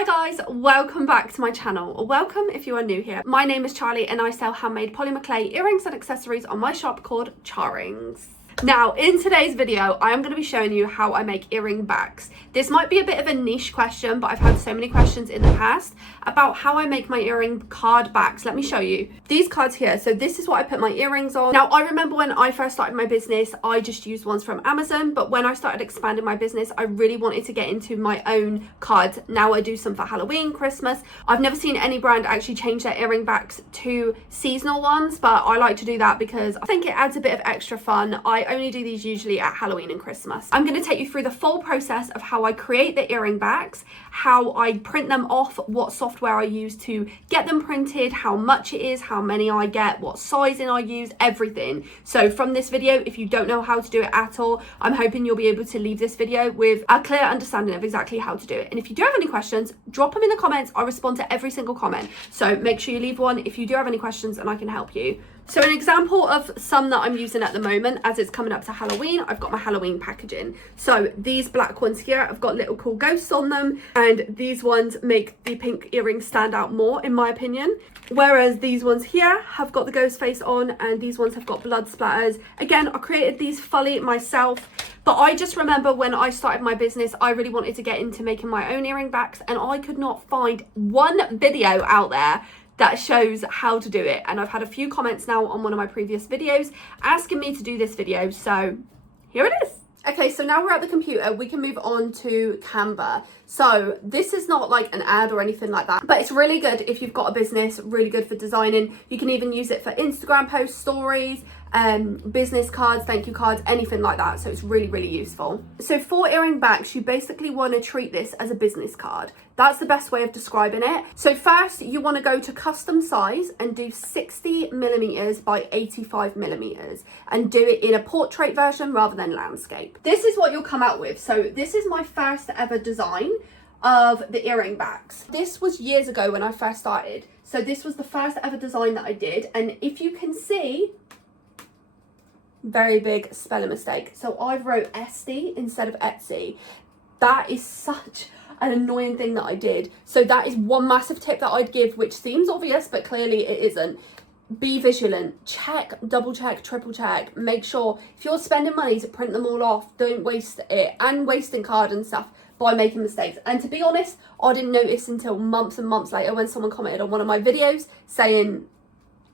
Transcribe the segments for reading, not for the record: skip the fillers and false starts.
Hi guys, welcome back to my channel. Welcome if you are new here. My name is Charlie and I sell handmade polymer clay earrings and accessories on my shop called Charrings. Now, in today's video, I am going to be showing you how I make earring backs. This might be a bit of a niche question, but I've had so many questions in the past about how I make my earring card backs. Let me show you. These cards here, so this is what I put my earrings on. Now, I remember when I first started my business, I just used ones from Amazon, but when I started expanding my business, I really wanted to get into my own cards. Now I do some for Halloween, Christmas. I've never seen any brand actually change their earring backs to seasonal ones, but I like to do that because I think it adds a bit of extra fun. I only do these usually at Halloween and Christmas. I'm going to take you through the full process of how I create the earring backs, how I print them off, what software I use to get them printed, how much it is, how many I get, what sizing I use, everything. So from this video, if you don't know how to do it at all, I'm hoping you'll be able to leave this video with a clear understanding of exactly how to do it. And if you do have any questions, drop them in the comments. I respond to every single comment. So make sure you leave one if you do have any questions and I can help you. So an example of some that I'm using at the moment, as it's coming up to Halloween, I've got my Halloween packaging. So these black ones here, I've got little cool ghosts on them, and these ones make the pink earrings stand out more, in my opinion. Whereas these ones here have got the ghost face on, and these ones have got blood splatters. Again, I created these fully myself, but I just remember when I started my business, I really wanted to get into making my own earring backs, and I could not find one video out there that shows how to do it. And I've had a few comments now on one of my previous videos asking me to do this video, so here it is. Okay, so now we're at the computer, we can move on to Canva. So this is not like an ad or anything like that, but it's really good if you've got a business, really good for designing. You can even use it for Instagram posts, stories, business cards, thank you cards, anything like that. So it's really, really useful. So for earring backs, you basically want to treat this as a business card. That's the best way of describing it. So first you want to go to custom size and do 60mm by 85mm and do it in a portrait version rather than landscape. This is what you'll come out with. So this is my first ever design of the earring backs. This was years ago when I first started. So this was the first ever design that I did. And if you can see, very big spelling mistake. So I wrote Etsy instead of Etsy. That is such an annoying thing that I did. So that is one massive tip that I'd give, which seems obvious, but clearly it isn't. Be vigilant, check, double check, triple check, make sure if you're spending money to print them all off, don't waste it, and wasting card and stuff by making mistakes. And to be honest, I didn't notice until months and months later when someone commented on one of my videos saying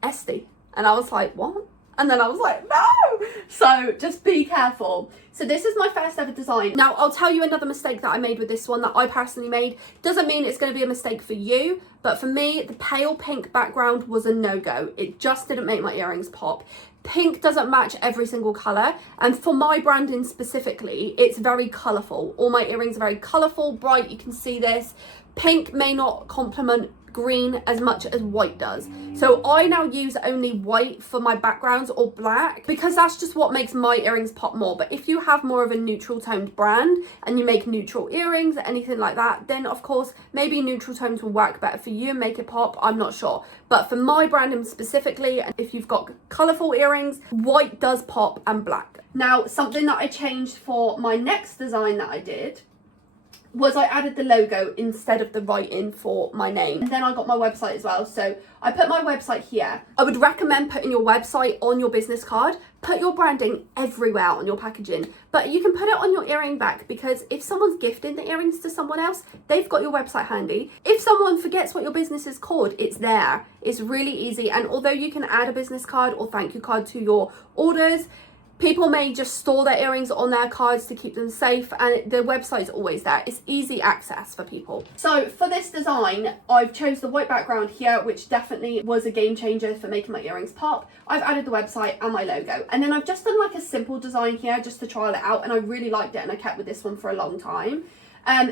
Etsy, and I was like, what? And then I was like, no! So just be careful. So this is my first ever design. Now, I'll tell you another mistake that I made with this one that I personally made. Doesn't mean it's going to be a mistake for you, but for me, the pale pink background was a no-go. It just didn't make my earrings pop. Pink doesn't match every single colour, and for my branding specifically, it's very colourful. All my earrings are very colourful, bright, you can see this. Pink may not complement green as much as white does. So I now use only white for my backgrounds or black because that's just what makes my earrings pop more. But if you have more of a neutral toned brand and you make neutral earrings or anything like that, then of course maybe neutral tones will work better for you and make it pop. I'm not sure. But for my branding specifically, if you've got colourful earrings, white does pop and black. Now, something that I changed for my next design that I did was I added the logo instead of the writing for my name. And then I got my website as well. So I put my website here. I would recommend putting your website on your business card. Put your branding everywhere on your packaging, but you can put it on your earring back because if someone's gifting the earrings to someone else, they've got your website handy. If someone forgets what your business is called, it's there. It's really easy. And although you can add a business card or thank you card to your orders, people may just store their earrings on their cards to keep them safe, and the website is always there. It's easy access for people. So for this design, I've chose the white background here, which definitely was a game changer for making my earrings pop. I've added the website and my logo. And then I've just done like a simple design here just to trial it out, and I really liked it and I kept with this one for a long time.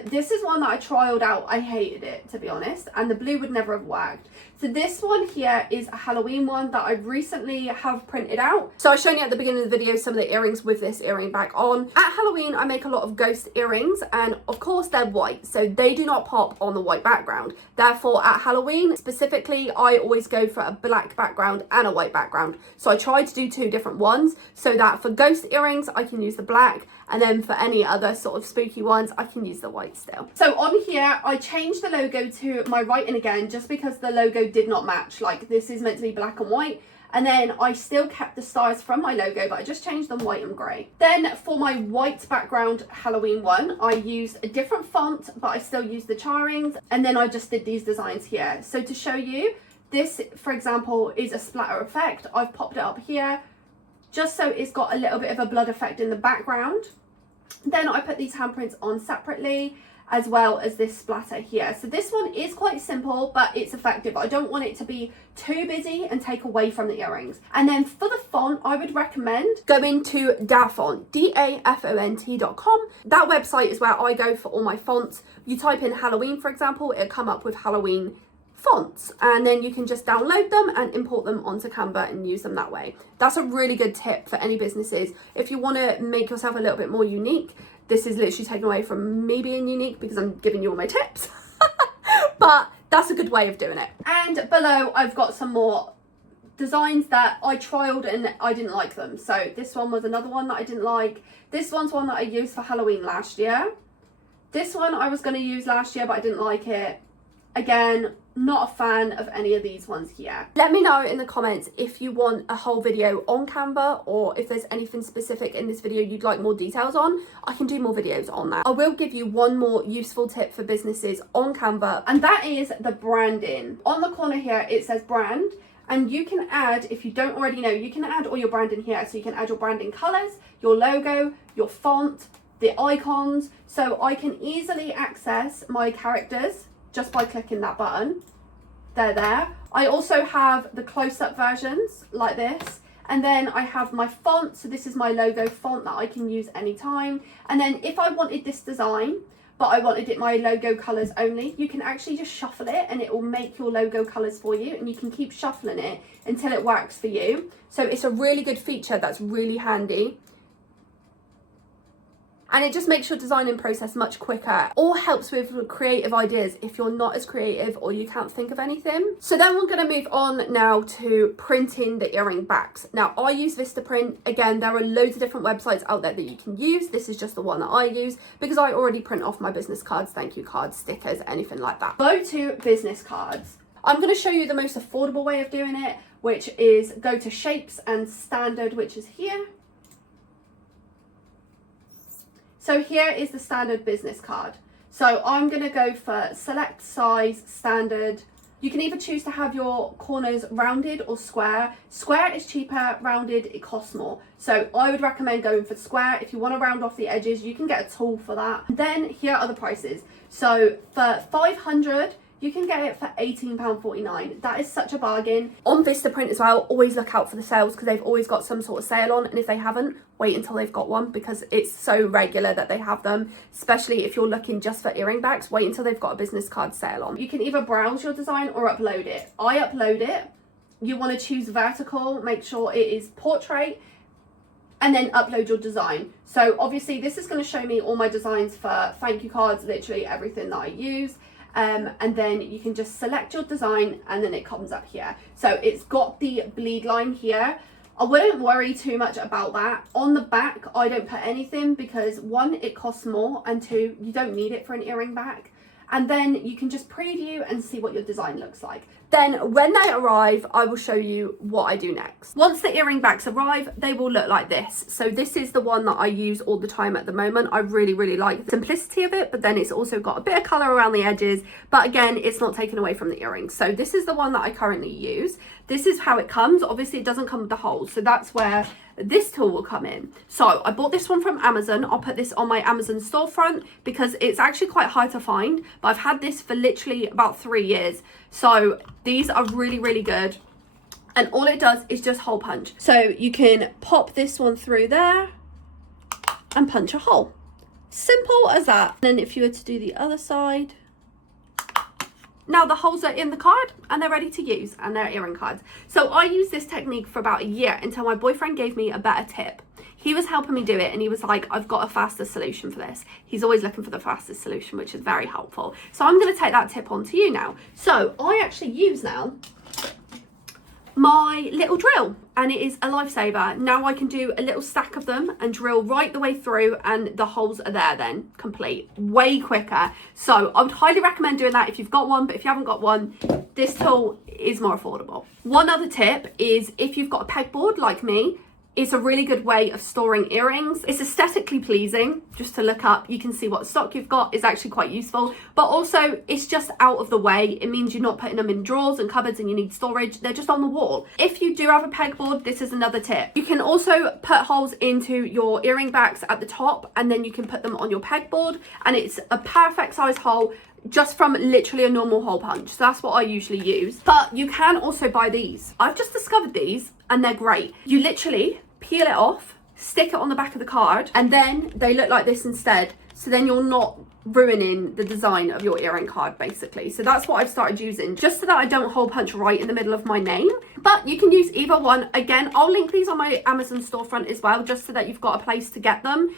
This is one that I trialed out. I hated it, to be honest, and the blue would never have worked. So this one here is a Halloween one that I recently have printed out. So I showed you at the beginning of the video some of the earrings with this earring back on. At Halloween, I make a lot of ghost earrings, and of course they're white, so they do not pop on the white background. Therefore, at Halloween specifically, I always go for a black background and a white background. So I tried to do two different ones so that for ghost earrings, I can use the black, And then for any other sort of spooky ones, I can use the white still. So on here, I changed the logo to my writing again, just because the logo did not match. Like, this is meant to be black and white. And then I still kept the stars from my logo, but I just changed them white and grey. Then for my white background Halloween one, I used a different font, but I still used the charings. And then I just did these designs here. So to show you, this, for example, is a splatter effect. I've popped it up here, just so it's got a little bit of a blood effect in the background. Then I put these handprints on separately, as well as this splatter here. So this one is quite simple, but it's effective. I don't want it to be too busy and take away from the earrings. And then for the font, I would recommend going to Dafont, DAFONT.com. That website is where I go for all my fonts. You type in Halloween, for example, it'll come up with Halloween fonts, and then you can just download them and import them onto Canva and use them that way. That's a really good tip for any businesses. If you want to make yourself a little bit more unique, this is literally taken away from me being unique because I'm giving you all my tips. But that's a good way of doing it. And below I've got some more designs that I trialed and I didn't like them. So this one was another one that I didn't like. This one's one that I used for Halloween last year. This one I was going to use last year, but I didn't like it. Again, not a fan of any of these ones here. Let me know in the comments if you want a whole video on Canva, or if there's anything specific in this video you'd like more details on. I can do more videos on that. I will give you one more useful tip for businesses on Canva, and that is the branding. On the corner here it says brand, and you can add, if you don't already know, you can add all your branding here. So you can add your branding colors, your logo, your font, the icons. So I can easily access my characters just by clicking that button. They're there. I also have the close-up versions like this, and then I have my font. So this is my logo font that I can use anytime. And then if I wanted this design, but I wanted it my logo colors only, you can actually just shuffle it and it will make your logo colors for you, and you can keep shuffling it until it works for you. So it's a really good feature that's really handy. And it just makes your designing process much quicker, or helps with creative ideas if you're not as creative or you can't think of anything. So then we're going to move on now to printing the earring backs. Now I use Vistaprint. Again, there are loads of different websites out there that you can use. This is just the one that I use because I already print off my business cards, thank you cards, stickers, anything like that. Go to business cards. I'm going to show you the most affordable way of doing it, which is go to shapes and standard, which is here. So here is the standard business card. So I'm going to go for select size, standard. You can either choose to have your corners rounded or square. Square is cheaper, rounded it costs more. So I would recommend going for square. If you want to round off the edges, you can get a tool for that. Then here are the prices. So for 500, you can get it for £18.49. That is such a bargain. On Vistaprint as well, always look out for the sales because they've always got some sort of sale on. And if they haven't, wait until they've got one, because it's so regular that they have them. Especially if you're looking just for earring backs, wait until they've got a business card sale on. You can either browse your design or upload it. I upload it. You want to choose vertical, make sure it is portrait, and then upload your design. So obviously this is going to show me all my designs for thank you cards, literally everything that I use. And then you can just select your design and then it comes up here. So it's got the bleed line here. I wouldn't worry too much about that. On the back, I don't put anything because one, it costs more, and two, you don't need it for an earring back. And then you can just preview and see what your design looks like. Then when they arrive, I will show you what I do next. Once the earring backs arrive, they will look like this. So this is the one that I use all the time at the moment. I really, really like the simplicity of it, but then it's also got a bit of color around the edges. But again, it's not taken away from the earrings. So this is the one that I currently use. This is how it comes. Obviously it doesn't come with the holes. So that's where this tool will come in. So I bought this one from Amazon. I'll put this on my Amazon storefront because it's actually quite hard to find, but I've had this for literally about 3 years. So these are really, really good. And all it does is just hole punch. So you can pop this one through there and punch a hole. Simple as that. And then if you were to do the other side, now the holes are in the card and they're ready to use, and they're earring cards. So I used this technique for about a year until my boyfriend gave me a better tip. He was helping me do it and he was like, I've got a faster solution for this. He's always looking for the fastest solution, which is very helpful. So I'm going to take that tip on to you now. So I actually use now my little drill, and it is a lifesaver. Now I can do a little stack of them and drill right the way through, and the holes are there then complete, way quicker. So I would highly recommend doing that if you've got one, but if you haven't got one, this tool is more affordable. One other tip is if you've got a pegboard like me, it's a really good way of storing earrings. It's aesthetically pleasing just to look up. You can see what stock you've got is actually quite useful, but also it's just out of the way. It means you're not putting them in drawers and cupboards and you need storage. They're just on the wall. If you do have a pegboard, this is another tip. You can also put holes into your earring backs at the top, and then you can put them on your pegboard, and it's a perfect size hole just from literally a normal hole punch. So that's what I usually use. But you can also buy these. I've just discovered these and they're great. You literally peel it off, stick it on the back of the card, and then they look like this instead. So then you're not ruining the design of your earring card, basically. So that's what I've started using, just so that I don't hole punch right in the middle of my name. But you can use either one. Again, I'll link these on my Amazon storefront as well, just so that you've got a place to get them.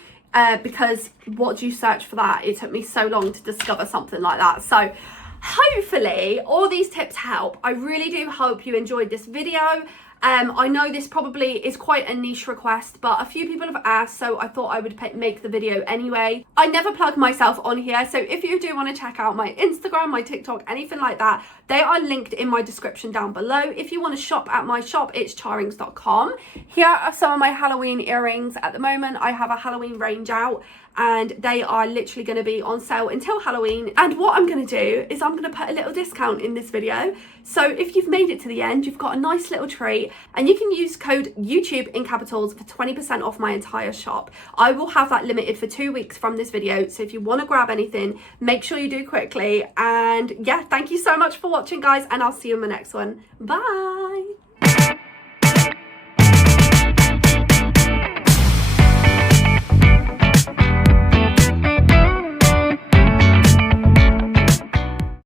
Because what do you search for that? It took me so long to discover something like that. So hopefully all these tips help. I really do hope you enjoyed this video. I know this probably is quite a niche request, but a few people have asked, so I thought I would make the video anyway. I never plug myself on here, so if you do want to check out my Instagram, my TikTok, anything like that, they are linked in my description down below. If you want to shop at my shop, it's charrings.com. Here are some of my Halloween earrings. At the moment, I have a Halloween range out, and they are literally going to be on sale until Halloween. And what I'm going to do is I'm going to put a little discount in this video. So if you've made it to the end, you've got a nice little treat, and you can use code YouTube in capitals for 20% off my entire shop. I will have that limited for 2 weeks from this video. So if you want to grab anything, make sure you do quickly. And yeah, thank you so much for watching, guys, and I'll see you in my next one. Bye.